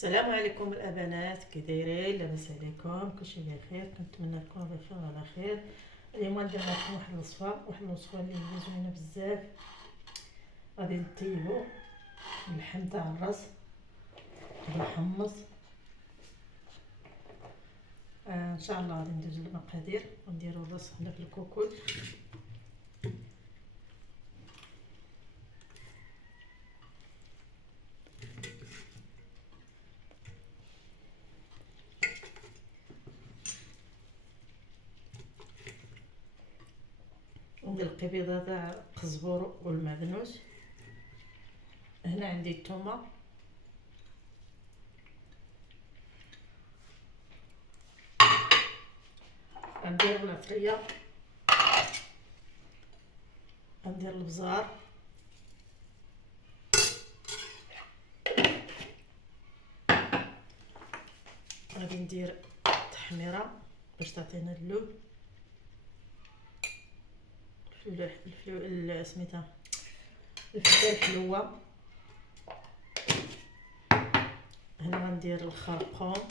السلام عليكم الابنات، كي دايرين؟ لاباس عليكم؟ كلشي بخير؟ كنتمنى تكونوا بخير وعلى خير. اليوم غندير لكم واحد الوصفه اللي هي زوينه بزاف. غادي نطيبوا اللحم تاع الراس بالحمص. ان شاء الله غادي ندوزو المقادير ونديروا الراس هنا في الكوكوط. ندير القبيضه تاع القزبور والمعدنوس. هنا عندي الثومه، غندير العطريه، غندير البزار، غادي ندير التحميره باش تعطينا اللون. الفلفل سميتها الفلفل الحلوه. هنا غندير الخرقوم،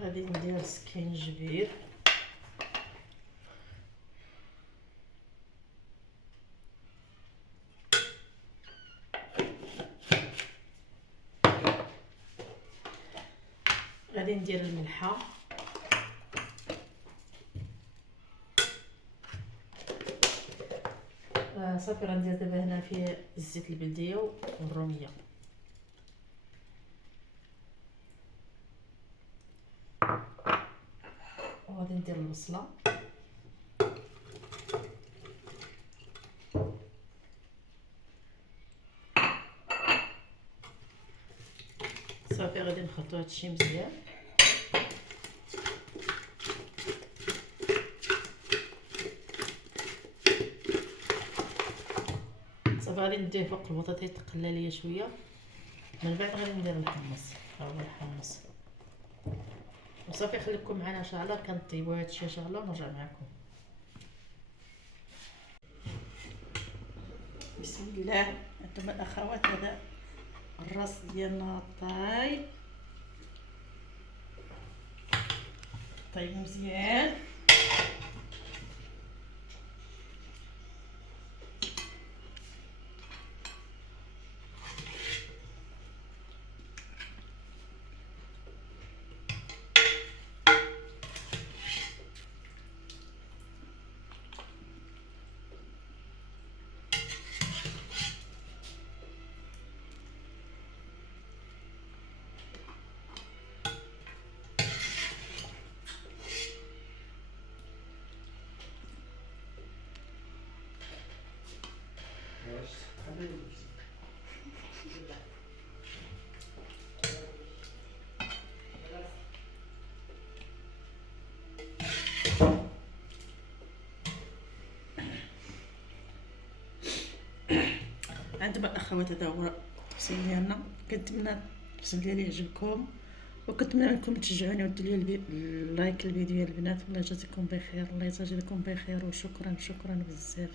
غادي ندير السكينجبير، غادي ندير الملحه، صافي. غندير دابا هنا فيه الزيت البلديه والروميه. وغادي ندير البصله، صافي. غادي نخلطو هادشي مزيان. صافي غادي نديه فوق البطاطا يتقلى ليا شويه. من بعد غادي ندير الحمص، ها هو الحمص. وصافي خليكم معنا ان شاء الله كنطيبوا هادشي ان شاء الله ونرجع معكم. بسم الله. انتم الاخوات، هذا الراس ديالنا طايب مزيان. عندما الاخوات، هذا هو التفصيل ديالنا. كنتمنى التفصيل ديالي يعجبكم، وكنتمنى منكم تشجعوني وديروا لي لايك للفيديو يا البنات. الله يجازيكم بخير، الله يجازيكم بخير، وشكرا بزاف.